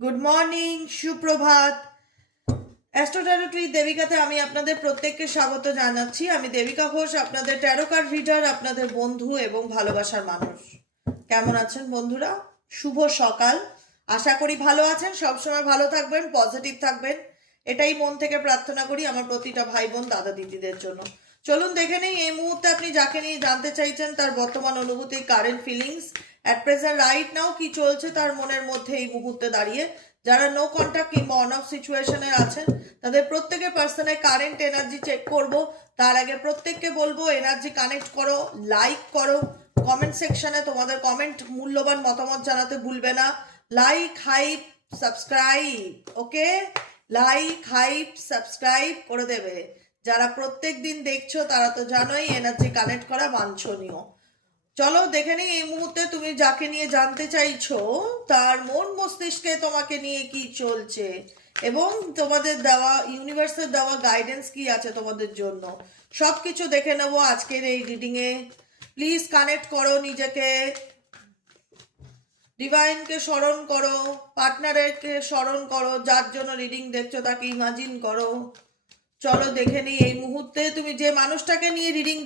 Good morning, সুপ্রভাত। Astro taro tree দেবিকাতে আমি আপনাদের প্রত্যেককে স্বাগত জানাচ্ছি। আমি দেবিকা ঘোষ, আপনাদের ট্যারো কার্ড রিডার, আপনাদের বন্ধু এবং ভালোবাসার মানুষ। কেমন আছেন বন্ধুরা? শুভ সকাল। আশা করি ভালো আছেন, সবসময় ভালো থাকবেন, পজিটিভ থাকবেন, এটাই মন থেকে প্রার্থনা করি আমার প্রতিটা ভাই বোন দাদা দিদিদের জন্য। চলুন দেখে নেই এই মুহূর্তে আপনি যাকে নিয়ে জানতে চাইছেন তার বর্তমান অনুভূতি, current feelings at present right now কি চলছে তার মনের মধ্যে এই মুহূর্তে দাঁড়িয়ে। যারা নো কন্ট্যাক্ট কিংবা অন অফ সিচুয়েশনে আছেন তাদের প্রত্যেকের পার্সনের কারেন্ট এনার্জি চেক করব। তার আগে প্রত্যেককে বলবো এনার্জি কানেক্ট করো, লাইক করো, কমেন্ট সেকশনে তোমাদের কমেন্ট মূল্যবান মতামত জানাতে ভুলবে না। লাইক, হাইপ, সাবস্ক্রাইব, ওকে? লাইক, হাইপ, সাবস্ক্রাইব করে দেবে। যারা প্রত্যেক দিন দেখছো তারা তো জানোই এনার্জি কানেক্ট করা বাঞ্ছনীয়। চলো দেখে নিই এই মুহূর্তে তুমি যাকে নিয়ে জানতে চাইছো তার মন মস্তিষ্কে তোমাকে নিয়ে কি চলছে এবং তোমাদের দেওয়া ইউনিভার্সের দেওয়া গাইডেন্স কি আছে তোমাদের জন্য, সব কিছু দেখে নেবো আজকের এই রিডিংয়ে। প্লিজ কানেক্ট করো নিজেকে, ডিভাইনকে স্মরণ করো, পার্টনারকে স্মরণ করো, যার জন্য রিডিং দেখছো তাকে ইমাজিন করো। চলো দেখে নিই এই মুহূর্তে তুমি যে মানুষটাকে নিয়ে রিডিং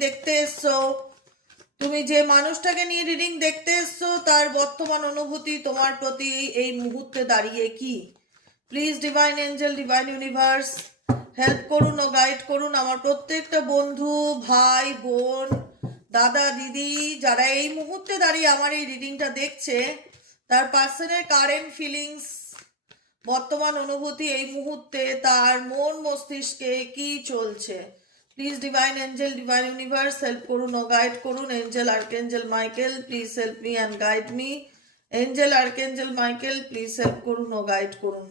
দেখতে এসছো, তার বর্তমান অনুভূতি তোমার প্রতি এই মুহূর্তে দাঁড়িয়ে কি। Please divine angel, divine universe help করুন ও গাইড করুন আমার প্রত্যেকটা বন্ধু, ভাই বোন, দাদা দিদি যারা এই মুহূর্তে দাঁড়িয়ে আমার এই রিডিংটা দেখছে তার পার্সনের কারেন্ট ফিলিংস, বর্তমান অনুভূতি এই মুহূর্তে তার মন মস্তিষ্কে কি চলছে। Please divine angel, divine universe help করুন ও গাইড করুন। Angel archangel Michael please help me and guide me. Angel archangel Michael please help করুন ও গাইড করুন।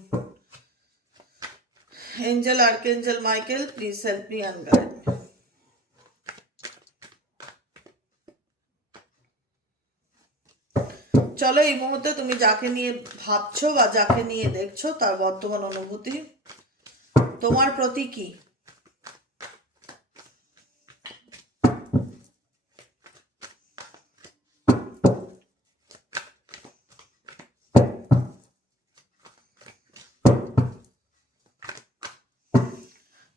Angel archangel Michael please help me and guide me. চলো এই মুহূর্তে তুমি যাকে নিয়ে ভাবছো বা যাকে নিয়ে দেখছো তার বর্তমান অনুভূতি তোমার প্রতি কি।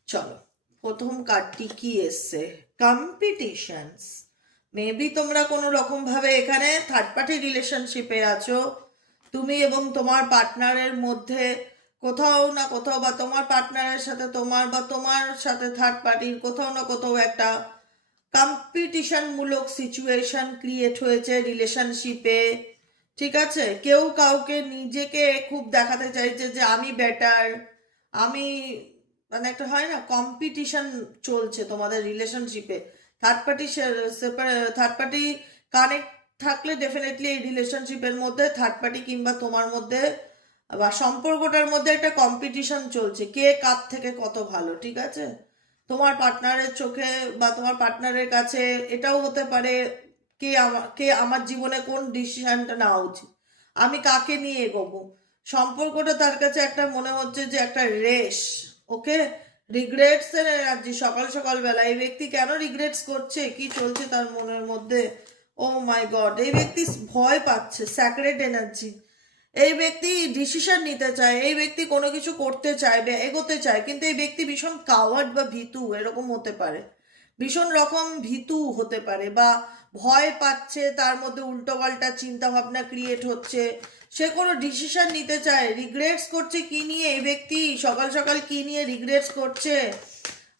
চলো প্রথম কার্ডটি কি এসছে, কম্পিটিশনস। মেবি তোমরা কোনো রকম ভাবে এখানে থার্ড পার্টি রিলেশনশিপে আছো। তুমি এবং তোমার পার্টনারের মধ্যে কোথাও না কোথাও, বা তোমার পার্টনারের সাথে তোমার, বা তোমার সাথে থার্ড পার্টির কোথাও না কোথাও একটা কম্পিটিশন মূলক সিচুয়েশন ক্রিয়েট হয়েছে রিলেশনশিপে। ঠিক আছে, কেউ কাউকে নিজেকে খুব দেখাতে চাইছে যে আমি বেটার, আমি, মানে একটা হয় না কম্পিটিশন চলছে তোমাদের রিলেশনশিপে। Third party third party connect থাকলে ডেফিনেটলি এই রিলেশনশিপের মধ্যে থার্ড পার্টি কিংবা তোমার মধ্যে বা সম্পর্কটার মধ্যে একটা কম্পিটিশন চলছে, কে কার থেকে কত ভালো। ঠিক আছে, তোমার পার্টনারের চোখে বা তোমার পার্টনারের কাছে এটাও হতে পারে কে আমার জীবনে কোন ডিসিশনটা নেওয়া উচিত, আমি কাকে নিয়ে এগোবো। সম্পর্কটা তার কাছে একটা মনে হচ্ছে যে একটা রেস। ওকে, রিগ্রেটস এর এনার্জি সকাল সকাল বেলা। এই ব্যক্তি কেন রিগ্রেটস করছে, কি চলছে তার মনের মধ্যে? ও মাই গড, এই ব্যক্তি ভয় পাচ্ছে, স্যাক্রেড এনার্জি। এই ব্যক্তি ডিসিশন নিতে চায়, এই ব্যক্তি কোনো কিছু করতে চায়, এগোতে চায়, কিন্তু এই ব্যক্তি ভীষণ কাওয়ার্ড বা ভীতু এরকম হতে পারে, ভীষণ রকম ভীতু হতে পারে, বা ভয় পাচ্ছে, তার মধ্যে উল্টোপাল্টা চিন্তা ভাবনা ক্রিয়েট হচ্ছে, সে কোনো ডিসিশন নিতে চায়, রিগ্রেটস করছে কি নিয়ে এই ব্যক্তি সকাল সকাল কি নিয়ে রিগ্রেটস করছে।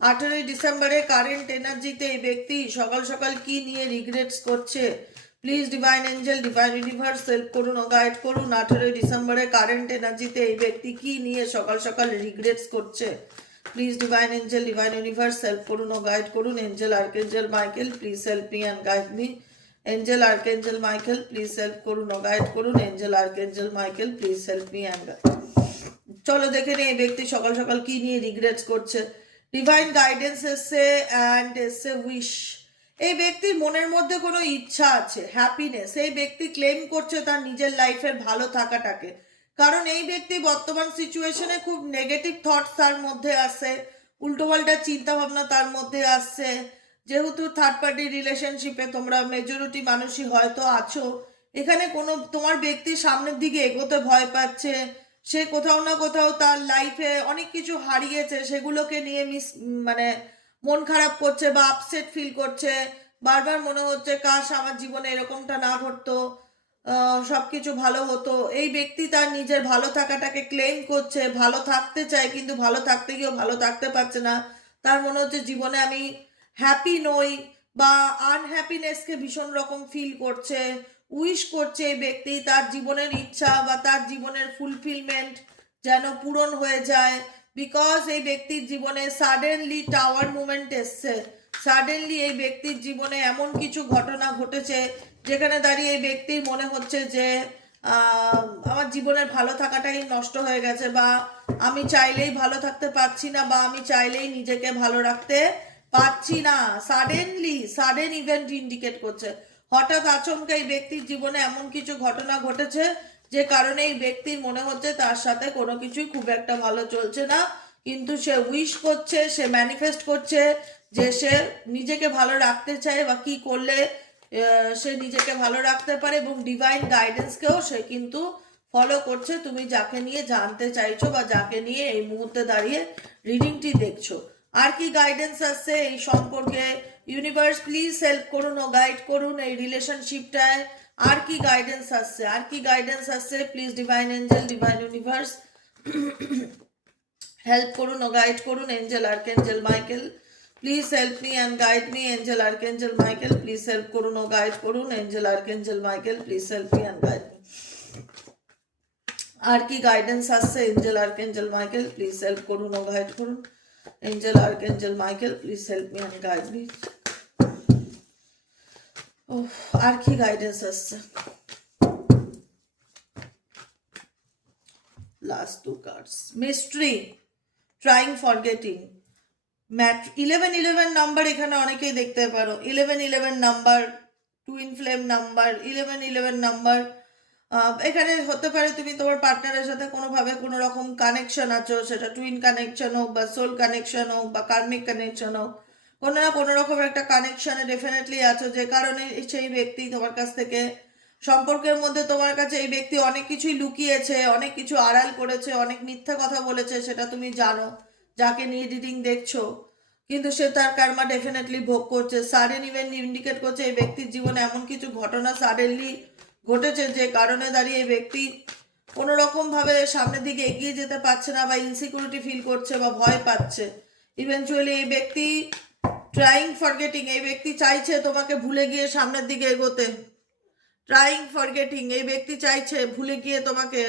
18ই ডিসেম্বরে কারেন্ট এনার্জিতে এই ব্যক্তি সকাল সকাল কি নিয়ে রিগ্রেটস করছে। Please divine angel, divine universe help করুন ও গাইড করুন 18ই ডিসেম্বরে কারেন্ট এনার্জিতে এই ব্যক্তি কি নিয়ে সকাল সকাল রিগ্রেটস করছে। Please divine angel, divine universe help করুন ও গাইড করুন। Angel archangel Michael please help me and guide me. Angel archangel Michael please help করুন ও গাইড করুন। Angel archangel Michael please help me and guide. চলো দেখে নে এই ব্যক্তি সকাল সকাল কি নিয়ে রিগ্রেটস করছে। ডিভাইন গাইডেন্স এসছে অ্যান্ড এসছে উইশ। এই ব্যক্তির মনের মধ্যে কোনো ইচ্ছা আছে, হ্যাপিনেস। এই ব্যক্তি ক্লেম করছে তার নিজের লাইফের ভালো থাকাটাকে, কারণ এই ব্যক্তি বর্তমান সিচুয়েশনে খুব নেগেটিভ থটস তার মধ্যে আসে, উল্টোপাল্টা চিন্তা ভাবনা তার মধ্যে আসছে। যেহেতু থার্ড পার্টি রিলেশনশিপে তোমরা মেজরিটি মানুষই হয়তো আছো, এখানে কোনো তোমার ব্যক্তি সামনের দিকে এগোতে ভয় পাচ্ছে, সে কোথাও না কোথাও তার লাইফে অনেক কিছু হারিয়েছে, সেগুলোকে নিয়ে মানে মন খারাপ করছে বা আপসেট ফিল করছে। বারবার মনে হচ্ছে কাশ আমার জীবনে এরকমটা না ঘটতো, সব কিছু ভালো হতো। এই ব্যক্তি তার নিজের ভালো থাকাটাকে ক্লেম করছে, ভালো থাকতে চায়, কিন্তু ভালো থাকতে গিয়েও ভালো থাকতে পারছে না। তার মনে হচ্ছে জীবনে আমি হ্যাপি নই, বা আনহ্যাপিনেসকে ভীষণ রকম ফিল করছে। উইশ করছে এই ব্যক্তি তার জীবনের ইচ্ছা বা তার জীবনের ফুলফিলমেন্ট যেন পূরণ হয়ে যায়। বিকজ এই ব্যক্তির জীবনে সাডেনলি টাওয়ার মুভমেন্ট এসছে। সাডেনলি এই ব্যক্তির জীবনে এমন কিছু ঘটনা ঘটেছে যেখানে দাঁড়িয়ে এই ব্যক্তির মনে হচ্ছে যে আমার জীবনের ভালো থাকাটাই নষ্ট হয়ে গেছে, বা আমি চাইলেই ভালো থাকতে পারছি না, বা আমি চাইলেই নিজেকে ভালো রাখতে পারছি না। সাডেন ইভেন্ট ইন্ডিকেট করছে। হঠাৎ আচমকা এই ব্যক্তির জীবনে এমন কিছু ঘটনা ঘটেছে যে কারণে এই ব্যক্তির মনে হচ্ছে তার সাথে কোনো কিছুই খুব একটা ভালো চলছে না, কিন্তু সে উইশ করছে, সে ম্যানিফেস্ট করছে যে সে নিজেকে ভালো রাখতে চায় বা কি করলে সে নিজেকে ভালো রাখতে পারে, এবং ডিভাইন গাইডেন্সকেও সে কিন্তু ফলো করছে। তুমি যাকে নিয়ে জানতে চাইছো বা যাকে নিয়ে এই মুহূর্তে দাঁড়িয়ে রিডিংটি দেখছো, আর কি গাইডেন্স আসছে এই সম্পর্কে? ইউনিভার্স প্লিজ হেল্প করুন ও গাইড করুন এই রিলেশনশিপটায়। আর কি গাইডেন্স আসছে, আর কি গাইডেন্স আসছে? Please divine angel, divine universe help করুন ও গাইড করুন। Angel archangel Michael please help me and guide me. Angel archangel Michael please help করুন ও গাইড করুন। Angel archangel Michael please help me and guide me. আর কি guidance আসছে? Angel archangel Michael please help করুন ও guide করুন। Angel archangel Michael please help me and guide me. ও, আর কি গাইডেন্স আসছে? Last two cards, mystery, trying forgetting, 1111 number এখানে অনেকেই দেখতে পারো। 1111 number, twin flame number, 1111 number. এখানে হতে পারে তুমি তোমার পার্টনারের সাথে কোনোভাবে কোনো রকম কানেকশন আছো, সেটা টুইন কানেকশন হোক বা সোল কানেকশন হোক বা কার্মিক কানেকশন হোক, কোনো না কোনো রকম একটা কানেকশনে ডেফিনেটলি আছো, যে কারণে সেই ব্যক্তি তোমার কাছ থেকে, সম্পর্কের মধ্যে তোমার কাছে এই ব্যক্তি অনেক কিছুই লুকিয়েছে, অনেক কিছু আড়াল করেছে, অনেক মিথ্যা কথা বলেছে, সেটা তুমি জানো যাকে নিয়ে রিডিং দেখছো। কিন্তু সে তার কার্মা ডেফিনেটলি ভোগ করছে। সাডেন ইভেন্ট ইন্ডিকেট করছে এই ব্যক্তির জীবনে এমন কিছু ঘটনা সাডেনলি ঘটেছে যে কারণে দাঁড়িয়ে এই ব্যক্তি কোনো রকম ভাবে সামনের দিকে এগিয়ে যেতে পারছে না, বা ইনসিকিউরিটি ফিল করছে বা ভয় পাচ্ছে। ইভেনচুয়ালি এই ব্যক্তি ট্রাইং ফরগেটিং, এই ব্যক্তি চাইছে তোমাকে ভুলে গিয়ে সামনের দিকে এগোতে। ট্রাইং ফরগেটিং, এই ব্যক্তি চাইছে ভুলে গিয়ে তোমাকে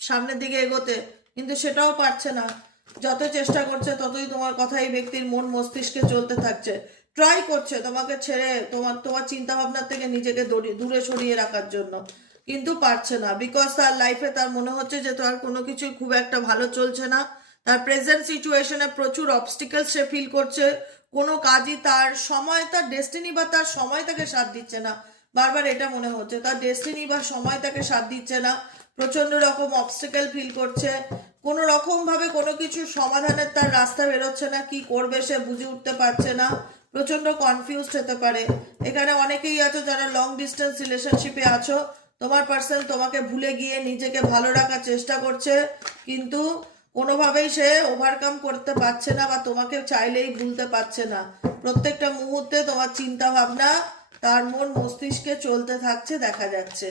সামনের দিকে এগোতে, কিন্তু সেটাও পারছে না। যত চেষ্টা করছে ততই তোমার কথা এই ব্যক্তির মন মস্তিষ্কে চলতে থাকছে। ট্রাই করছে তোমাকে ছেড়ে, তোমার চিন্তা ভাবনার থেকে নিজেকে দূরে সরিয়ে রাখার জন্য, কিন্তু পারছে না। বিকজ তার লাইফে তার মনে হচ্ছে যে তার কোনো কিছুই খুব একটা ভালো চলছে না। তার প্রেজেন্ট সিচুয়েশনে প্রচুর অবস্টিকেলস সে ফিল করছে। কোনো কাজই তার সময়, তার ডেস্টিনি বা তার সময় তাকে সাথ দিচ্ছে না। বারবার এটা মনে হচ্ছে তার ডেস্টিনি বা সময় তাকে সাথ দিচ্ছে না। প্রচন্ড রকম অবস্টিকেল ফিল করছে। কোনো রকম ভাবে কোনো কিছু সমাধানের তার রাস্তা বেরোচ্ছে না। কি করবে সে বুঝে উঠতে পারছে না। প্রচন্ড কনফিউজড হতে পারে। এখানে অনেকেই আছো যারা লং ডিস্টেন্স রিলেশনশিপে আছো। তোমার পার্সন তোমাকে ভুলে গিয়ে নিজেকে ভালো রাখার চেষ্টা করছে, কিন্তু কোনোভাবেই সে ওভারকাম করতে পারছে না, বা তোমাকে চাইলেই ভুলতে পারছে না। প্রত্যেকটা মুহূর্তে তোমার চিন্তা ভাবনা তার মন মস্তিষ্কে চলতে থাকছে দেখা যাচ্ছে।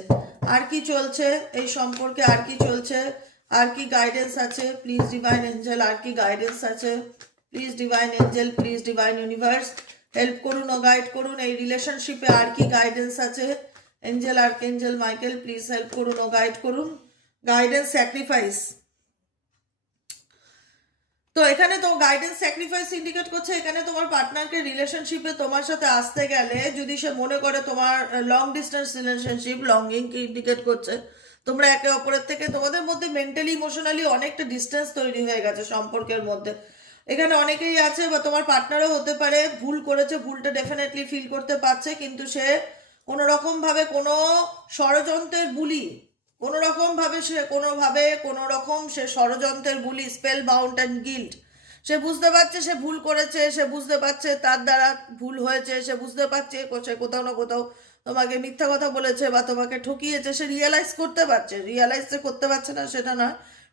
আর কি চলছে এই সম্পর্কে, আর কি চলছে, আর কি গাইডেন্স আছে? প্লিজ ডিভাইন এঞ্জেল, আর কি গাইডেন্স আছে? Please divine Angel, please divine universe help করুন ও গাইড করুন এই রিলেশনশিপে। আর কি গাইডেন্স আছে? Angel archangel Michael please help করুন ও গাইড করুন। গাইডেন্স স্যাক্রিফাইস, তো এখানে তো গাইডেন্স স্যাক্রিফাইস ইন্ডিকেট করছে এখানে তোমার পার্টনারকে রিলেশনশিপে তোমার সাথে আসতে গেলে যদি সে মনে করে তোমার লং ডিস্টেন্স রিলেশনশিপ, লঙ্গিংকে ইন্ডিকেট করছে। তোমরা একে অপরের থেকে তোমাদের মধ্যে মেন্টালি ইমোশনালি অনেকটা ডিস্টেন্স তৈরি হয়ে গেছে সম্পর্কের মধ্যে। এখানে অনেকেই আছে বা তোমার পার্টনারও হতে পারে ভুল করেছে, ভুলটা ডেফিনেটলি ফিল করতে পারছে, কিন্তু সে কোনো রকম ভাবে কোনো ষড়যন্ত্রের বুলি, কোনো রকম সে ষড়যন্ত্রের বুলি, স্পেল বাউন্ড অ্যান্ড গিল্ট। সে বুঝতে পারছে সে ভুল করেছে, সে বুঝতে পারছে তার দ্বারা ভুল হয়েছে, সে বুঝতে পারছে সে কোথাও না কোথাও তোমাকে মিথ্যা কথা বলেছে বা তোমাকে ঠকিয়েছে, সে রিয়েলাইজ করতে পারছে। রিয়েলাইজ যে করতে পারছে না সেটা না,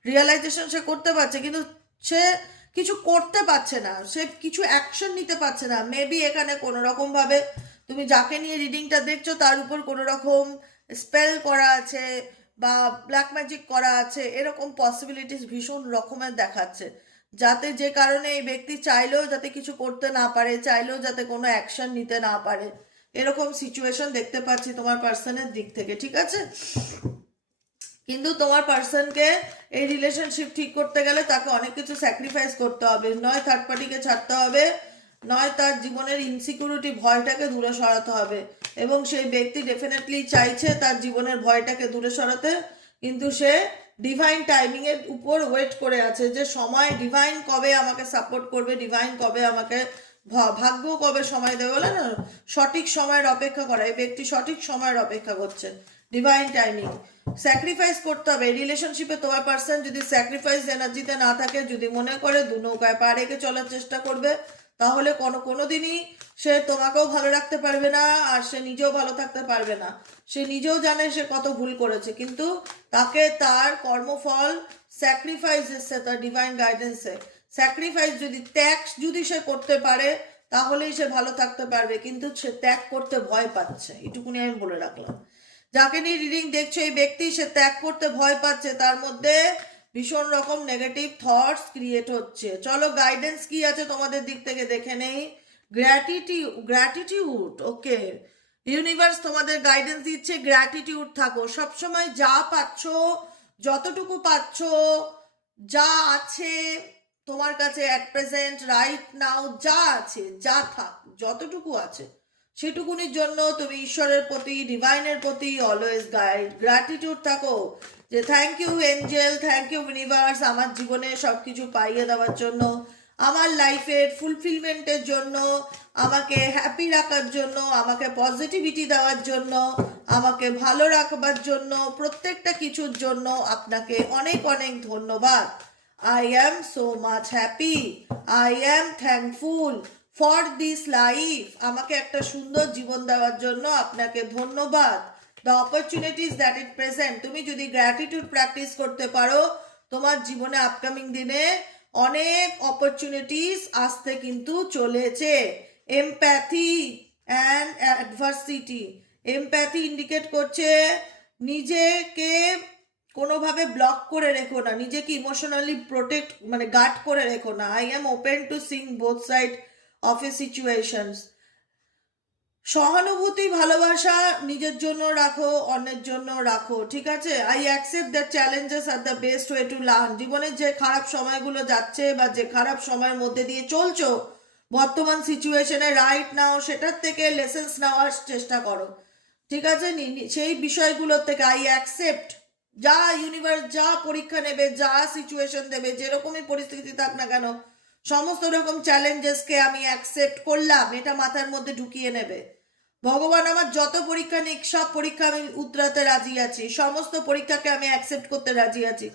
রিয়েলাইজেশন সে করতে পারছে, কিন্তু সে কিছু করতে পারছে না, সে কিছু অ্যাকশন নিতে পারছে না। মেবি এখানে কোনো রকমভাবে তুমি যাকে নিয়ে রিডিংটা দেখছো তার উপর কোনো রকম স্পেল করা আছে বা ব্ল্যাক ম্যাজিক করা আছে, এরকম পসিবিলিটিস ভীষণ রকমের দেখাচ্ছে, যাতে যে কারণে এই ব্যক্তি চাইলেও যাতে কিছু করতে না পারে, চাইলেও যাতে কোনো অ্যাকশন নিতে না পারে, এরকম সিচুয়েশন দেখতে পাচ্ছি তোমার পার্সনের দিক থেকে, ঠিক আছে? কিন্তু তোমার পার্সনকে এই রিলেশনশিপ ঠিক করতে গেলে তাকে অনেক কিছু স্যাক্রিফাইস করতে হবে, নয় থার্ড পার্টিকে ছাড়তে হবে, নয় তার জীবনের ইনসিকিউরিটি ভয়টাকে দূরে সরাতে হবে। এবং সেই ব্যক্তি ডেফিনেটলি চাইছে তার জীবনের ভয়টাকে দূরে সরাতে, কিন্তু সে ডিভাইন টাইমিং এর উপর ওয়েট করে আছে, যে সময় ডিভাইন কবে আমাকে সাপোর্ট করবে, ডিভাইন কবে আমাকে ভাগ্য কবে সময় দেবে, বলে না সঠিক সময়ের অপেক্ষা করা, এই ব্যক্তি সঠিক সময়ের অপেক্ষা করছে, ডিভাইন টাইমিং। স্যাক্রিফাইস করতে হবে রিলেশনশিপে। তোমার পার্সন যদি স্যাক্রিফাইস এনার্জিতে না থাকে, যদি মনে করে দু নৌকায় পা রেখে চলার চেষ্টা করবে, তাহলে কোনো দিনই সে তোমাকেও ভালো রাখতে পারবে না, আর সে নিজেও ভালো থাকতে পারবে না। সে নিজেও জানে সে কত ভুল করেছে, কিন্তু তাকে তার কর্মফল স্যাক্রিফাইস এসছে তার ডিভাইন গাইডেন্সে। স্যাক্রিফাইস যদি ত্যাগ যদি সে করতে পারে তাহলেই সে ভালো থাকতে পারবে, কিন্তু সে ত্যাগ করতে ভয় পাচ্ছে, এটুকুনি আমি বলে রাখলাম। যাকে নিয়ে রিডিং দেখছো এই ব্যক্তি সে ত্যাগ করতে ভয় পাচ্ছে, তার মধ্যে ভীষণ রকম নেগেটিভ থটস ক্রিয়েট হচ্ছে। চলো গাইডেন্স কি আছে তোমাদের দিক থেকে দেখে নেই। গ্র্যাটিটিউড, ওকে, ইউনিভার্স তোমাদের গাইডেন্স দিচ্ছে গ্র্যাটিটিউড থাকো সবসময়, যা পাচ্ছ, যতটুকু পাচ্ছ, যা আছে তোমার কাছে অ্যাট প্রেজেন্ট রাইট নাও, যা আছে, যা থাক, যতটুকু আছে সেটুকুনির জন্য তুমি ঈশ্বরের প্রতি, ডিভাইনের প্রতি অলওয়েজ গ্র্যাটিটিউড থাকো, যে thank you angel, thank you universe আমার জীবনে সব কিছু পাইয়ে দেওয়ার জন্য, আমার লাইফের ফুলফিলমেন্টের জন্য, আমাকে হ্যাপি রাখার জন্য, আমাকে পজিটিভিটি দেওয়ার জন্য, আমাকে ভালো রাখবার জন্য, প্রত্যেকটা কিছুর জন্য আপনাকে অনেক অনেক ধন্যবাদ। I am so much happy. I am thankful for this life. আমাকে একটা সুন্দর জীবন দেওয়ার জন্য আপনাকে ধন্যবাদ। The opportunities that it present. তুমি যদি গ্র্যাটিটিউড প্র্যাকটিস করতে পারো, তোমার জীবনে আপকামিং দিনে অনেক অপরচুনিটিস আসতে কিন্তু চলেছে। Empathy and adversity. Empathy indicate করছে নিজেকে কোনোভাবে ব্লক করে রেখো না, নিজেকে ইমোশনালি প্রোটেক্ট মানে গার্ড করে রেখো না। I am open to Singh both side of A situations. সহানুভূতি, ভালোবাসা নিজের জন্য রাখো, অন্যের জন্য রাখো, ঠিক আছে? আই অ্যাকসেপ্ট দ্য চ্যালেঞ্জেস আর the best way to learn. জীবনের যে খারাপ সময়গুলো যাচ্ছে বা যে খারাপ সময়ের মধ্যে দিয়ে চলছো বর্তমান সিচুয়েশনে রাইট নাও, সেটার থেকে লেসেন্স নেওয়ার চেষ্টা করো, ঠিক আছে? সেই বিষয়গুলোর থেকে আই অ্যাকসেপ্ট, যা ইউনিভার্স যা পরীক্ষা নেবে, যা সিচুয়েশন দেবে, যেরকমই পরিস্থিতি থাক না কেন, সমস্ত রকম চ্যালেঞ্জেসকে আমি অ্যাকসেপ্ট করলাম, এটা মাথার মধ্যে ঢুকিয়ে নেবে। ভগবান আমার যত পরীক্ষা নিক সব পরীক্ষা আমি উতরাতে রাজি আছি, সমস্ত পরীক্ষাকে আমি অ্যাকসেপ্ট করতে রাজি আছি,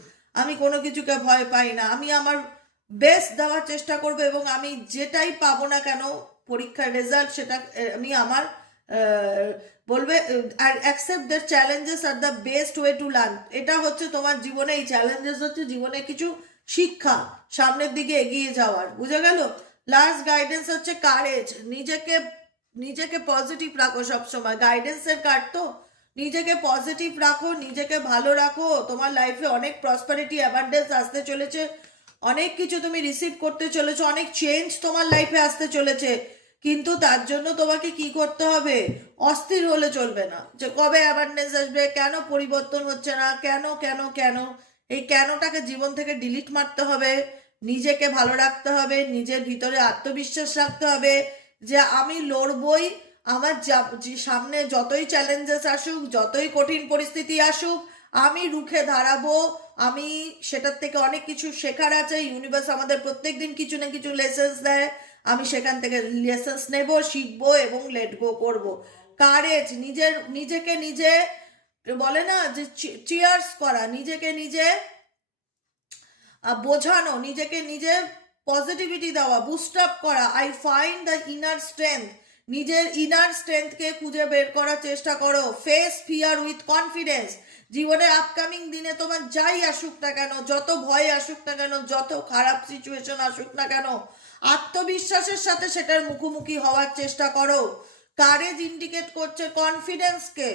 আমি কোনো কিছুকে ভয় পাই না, আমি আমার বেস্ট দেওয়ার চেষ্টা করবো, এবং আমি যেটাই পাবো না কেন পরীক্ষার রেজাল্ট, সেটা আমি আমার বলবে আর অ্যাকসেপ্ট দ্য চ্যালেঞ্জেস আর the best way to learn. এটা হচ্ছে তোমার জীবনে, এই চ্যালেঞ্জেস হচ্ছে জীবনে কিছু শিক্ষা সামনের দিকে এগিয়ে যাওয়ার, বুঝে গেল? লাস্ট গাইডেন্স হচ্ছে কারেজ। নিজেকে পজিটিভ রাখো সবসময়, গাইডেন্সের কার্ড তো, নিজেকে পজিটিভ রাখো, নিজেকে ভালো রাখো, তোমার লাইফে অনেক প্রসপারিটি অ্যাবান্ডেন্স আসতে চলেছে, অনেক কিছু তুমি রিসিভ করতে চলেছো, অনেক চেঞ্জ তোমার লাইফে আসতে চলেছে, কিন্তু তার জন্য তোমাকে কি করতে হবে? অস্থির হলে চলবে না, যে কবে অ্যাবান্ডেন্স আসবে, কেন পরিবর্তন হচ্ছে না, কেন কেন কেন, এই কেনটাকে জীবন থেকে ডিলিট মারতে হবে, নিজেকে ভালো রাখতে হবে, নিজের ভিতরে আত্মবিশ্বাস রাখতে হবে যে আমি লড়বই, আমার সামনে যতই চ্যালেঞ্জেস আসুক, যতই কঠিন পরিস্থিতি আসুক, আমি রুখে দাঁড়াবো, আমি সেটার থেকে অনেক কিছু শেখার আছে, ইউনিভার্স আমাদের প্রত্যেক দিন কিছু না কিছু লেসেন্স দেয়, আমি সেখান থেকে লেসেন্স নেব, শিখবো এবং লেট গো করবো। কারেজ, নিজেকে নিজে বলে না যে চিয়ার্স করা, নিজেকে নিজে বোঝানো, নিজেকে নিজে পজিটিভিটি দেওয়া, বুস্ট আপ করা। I find the inner strength, নিজের ইনার স্ট্রেংথকে খুঁজে বের করার চেষ্টা করো। Face fear with confidence. জীবনে আপকামিং দিনে তোমার যাই আসুক না কেন, যত ভয় আসুক না কেন, যত খারাপ সিচুয়েশন আসুক না কেন, আত্মবিশ্বাসের সাথে সেটার মুখোমুখি হওয়ার চেষ্টা করো। কারেজ ইন্ডিকেট করছে কনফিডেন্সকে।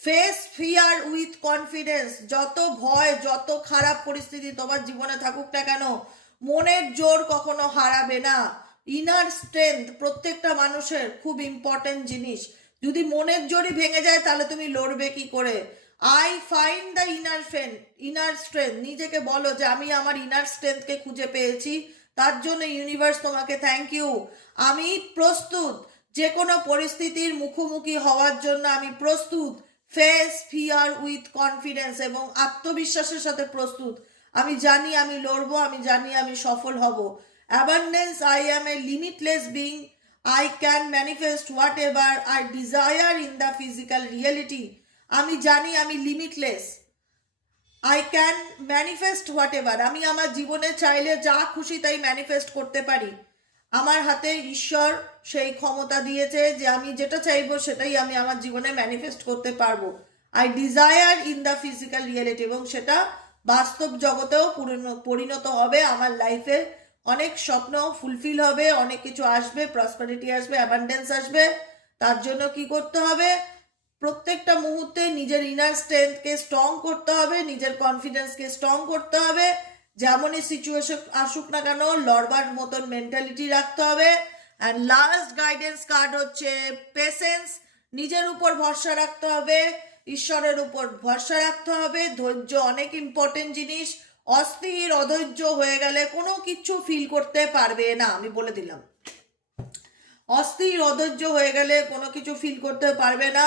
Face fear with confidence. যত ভয়, যত খারাপ পরিস্থিতি তোমার জীবনে থাকুক না কেন, মনের জোর কখনো হারাবে না। ইনার স্ট্রেংথ প্রত্যেকটা মানুষের খুব ইম্পর্টেন্ট জিনিস। যদি মনের জোরই ভেঙে যায় তাহলে তুমি লড়বে কি করে? I find the inner strength. নিজেকে বলো যে আমি আমার ইনার স্ট্রেংথকে খুঁজে পেয়েছি, তার জন্য ইউনিভার্স তোমাকে থ্যাংক ইউ। আমি প্রস্তুত, যে কোনো পরিস্থিতির মুখোমুখি হওয়ার জন্য আমি প্রস্তুত। ফেস ফিয়ার উইথ কনফিডেন্স, এবং আত্মবিশ্বাসের সাথে প্রস্তুত। আমি জানি আমি লড়বো, আমি জানি আমি সফল হব। Abundance, I am A limitless being. I can manifest what ever I desire in the physical reality. আমি জানি আমি limitless. I can manifest what ever. আমি আমার জীবনে চাইলে যা খুশি তাই ম্যানিফেস্ট করতে পারি। আমার হাতে ঈশ্বর সেই ক্ষমতা দিয়েছে যে আমি যেটা চাইবো সেটাই আমি আমার জীবনে ম্যানিফেস্ট করতে পারবো। I desire in the physical reality, এবং সেটা বাস্তব জগতেও পরিণত হবে। আমার লাইফে অনেক স্বপ্ন ফুলফিল হবে, অনেক কিছু আসবে, প্রসপারিটি আসবে, অ্যাবান্ডেন্স আসবে। তার জন্য কি করতে হবে? প্রত্যেকটা মুহূর্তে নিজের ইনার স্ট্রেংথকে স্ট্রং করতে হবে, নিজের কনফিডেন্সকে স্ট্রং করতে হবে। যেমনই সিচুয়েশন আসুক না কেন, লড়বার মতন মেন্টালিটি রাখতে হবে। অ্যান্ড লাস্ট গাইডেন্স কার্ড হচ্ছে পেশেন্স। নিজের উপর ভরসা রাখতে হবে, ঈশ্বরের উপর ভরসা রাখতে হবে। ধৈর্য অনেক ইম্পর্টেন্ট জিনিস। অস্থির অধৈর্য হয়ে গেলে কোনো কিছু ফিল করতে পারবে না, আমি বলে দিলাম। অস্থির অধৈর্য হয়ে গেলে কোনো কিছু ফিল করতে পারবে না।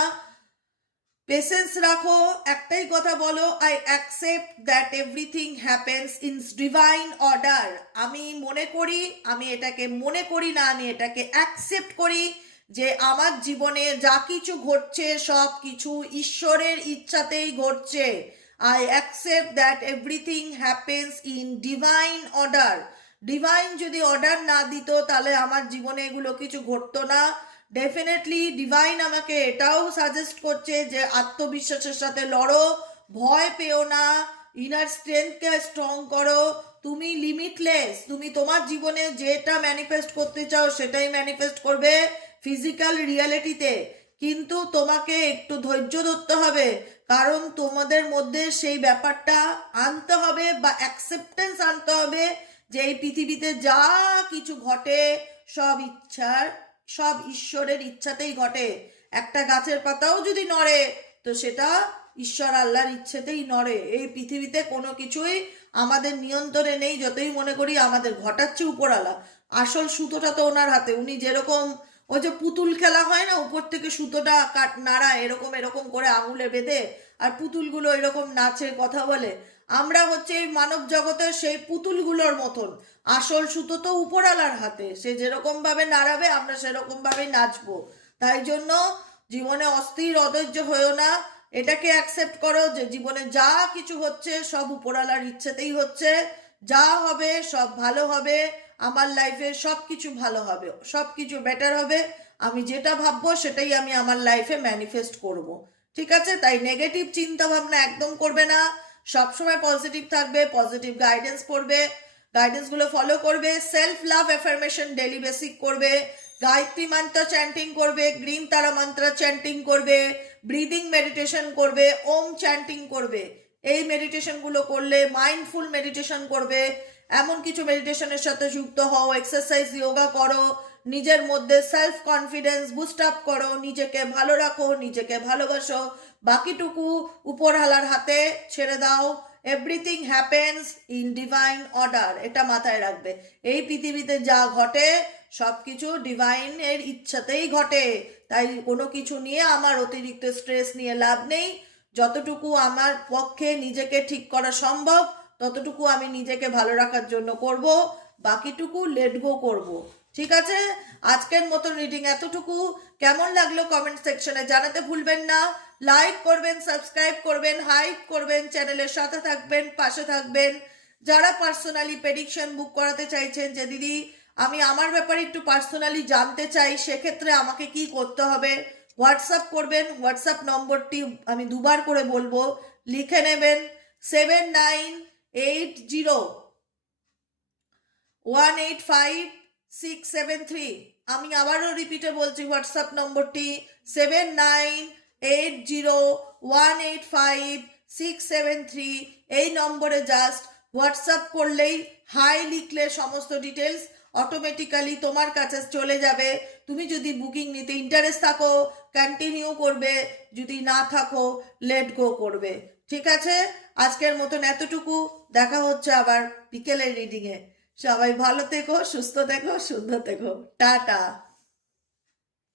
পেশেন্স রাখো, একটাই কথা বলো, I accept that everything happens in divine order. আমি মনে করি, আমি এটাকে মনে করি না, আমি এটাকে অ্যাকসেপ্ট করি যে আমার জীবনে যা কিছু ঘটছে সব কিছু ঈশ্বরের ইচ্ছাতেই ঘটছে। I accept that everything happens in divine order. Divine যদি অর্ডার না দিত তাহলে আমার জীবনে এগুলো কিছু ঘটতো না। ডেফিনেটলি ডিভাইন আমাকে এটাও সাজেস্ট করছে যে আত্মবিশ্বাসের সাথে লড়ো, ভয় পেও না, ইনার স্ট্রেংথকে স্ট্রং করো। তুমি লিমিটলেস। তুমি তোমার জীবনে যেটা ম্যানিফেস্ট করতে চাও সেটাই ম্যানিফেস্ট করবে ফিজিক্যাল রিয়ালিটিতে। কিন্তু তোমাকে একটু ধৈর্য ধরতে হবে, কারণ তোমাদের মধ্যে সেই ব্যাপারটা আনতে হবে বা অ্যাকসেপ্টেন্স আনতে হবে যে এই পৃথিবীতে যা কিছু ঘটে সব ঈশ্বরের ইচ্ছাতেই ঘটে। একটা গাছের পাতাও যদি নড়ে তো সেটা ঈশ্বর আল্লাহর ইচ্ছেতেই নড়ে। এই পৃথিবীতে কোনো কিছুই আমাদের নিয়ন্ত্রণে নেই, যতই মনে করি আমাদের ঘটাচ্ছে উপরওয়ালা। আসল সুতোটা তো ওনার হাতে। উনি যেরকম ওই যে পুতুল খেলা হয় না, উপর থেকে সুতোটা নাড়ায় এরকম এরকম করে আঙুলে বেঁধে, আর পুতুলগুলো এরকম নাচে, কথা বলে। আমরা হচ্ছে এই মানব জগতের সেই পুতুলগুলোর মতন। আসল সুতো তো উপরওয়ালার হাতে, সে যেরকম ভাবে নাড়াবে আমরা সেরকম ভাবে নাচবো। তাই জন্য জীবনে অস্থির অধৈর্য হয়েও না, এটাকে অ্যাকসেপ্ট করো যে জীবনে যা কিছু হচ্ছে সব উপরওয়ালার ইচ্ছেতেই হচ্ছে। যা হবে সব ভালো হবে। আমার লাইফে সব কিছু ভালো হবে, সব কিছু বেটার হবে। আমি যেটা ভাববো সেটাই আমি আমার লাইফে ম্যানিফেস্ট করব। ঠিক আছে? তাই নেগেটিভ চিন্তা ভাবনা একদম করবে না, সবসময় পজিটিভ থাকবে, পজিটিভ গাইডেন্স পড়বে, গাইডেন্সগুলো ফলো করবে, self love affirmation daily basic করবে, গায়ত্রী মন্ত্র চ্যান্টিং করবে, গ্রিন তারা মন্ত্র চ্যান্টিং করবে, ব্রিদিং মেডিটেশন করবে, ওম চ্যান্টিং করবে। এই মেডিটেশনগুলো করলে, মাইন্ডফুল মেডিটেশন করবে, এমন কিছু মেডিটেশনের সাথে যুক্ত হও, এক্সারসাইজ যোগা করো, নিজের মধ্যে সেলফ কনফিডেন্স বুস্ট আপ করো, নিজেকে ভালো রাখো, নিজেকে ভালোবাসো। বাকিটুকু উপরওয়ালার হাতে ছেড়ে দাও। Everything happens in divine order, এটা মাথায় রাখবে। এই পৃথিবীতে যা ঘটে সব কিছু ডিভাইনের ইচ্ছাতেই ঘটে। তাই কোনো কিছু নিয়ে আমার অতিরিক্ত স্ট্রেস নিয়ে লাভ নেই। যতটুকু আমার পক্ষে নিজেকে ঠিক করা সম্ভব ততটুকু আমি নিজেকে ভালো রাখার জন্য করব, বাকিটুকু লেট গো করবো। ঠিক আছে? আজকের মতন রিডিং এতটুকু। কেমন লাগলো কমেন্ট সেকশনে জানাতে ভুলবেন না। লাইক করবেন, সাবস্ক্রাইব করবেন, হাইপ করবেন, চ্যানেলের সাথে থাকবেন, পাশে থাকবেন। যারা পার্সোনালি প্রেডিকশন বুক করাতে চাইছেন যে দিদি আমি আমার ব্যাপারে একটু পার্সোনালি জানতে চাই, সেক্ষেত্রে আমাকে কি করতে হবে? হোয়াটসঅ্যাপ করবেন। হোয়াটসঅ্যাপ নম্বরটি আমি দুবার করে বলবো, লিখে নেবেন। 7980185673। আমি আবারও রিপিটে বলছি, হোয়াটসঅ্যাপ নম্বরটি 7980185673। এই নম্বরে জাস্ট হোয়াটসঅ্যাপ করলেই হাই লিখলে সমস্ত ডিটেলস অটোমেটিক্যালি তোমার কাছে চলে যাবে। তুমি যদি বুকিং নিতে ইন্টারেস্ট থাকো কন্টিনিউ করবে, যদি না থাকো লেট গো করবে। ঠিক আছে, আজকের মতন এতটুকু। দেখা হচ্ছে আবার বিকেলের রিডিংয়ে। সবাই ভালো থেকো, সুস্থ থেকো, সুন্দর থেকো। টাটা।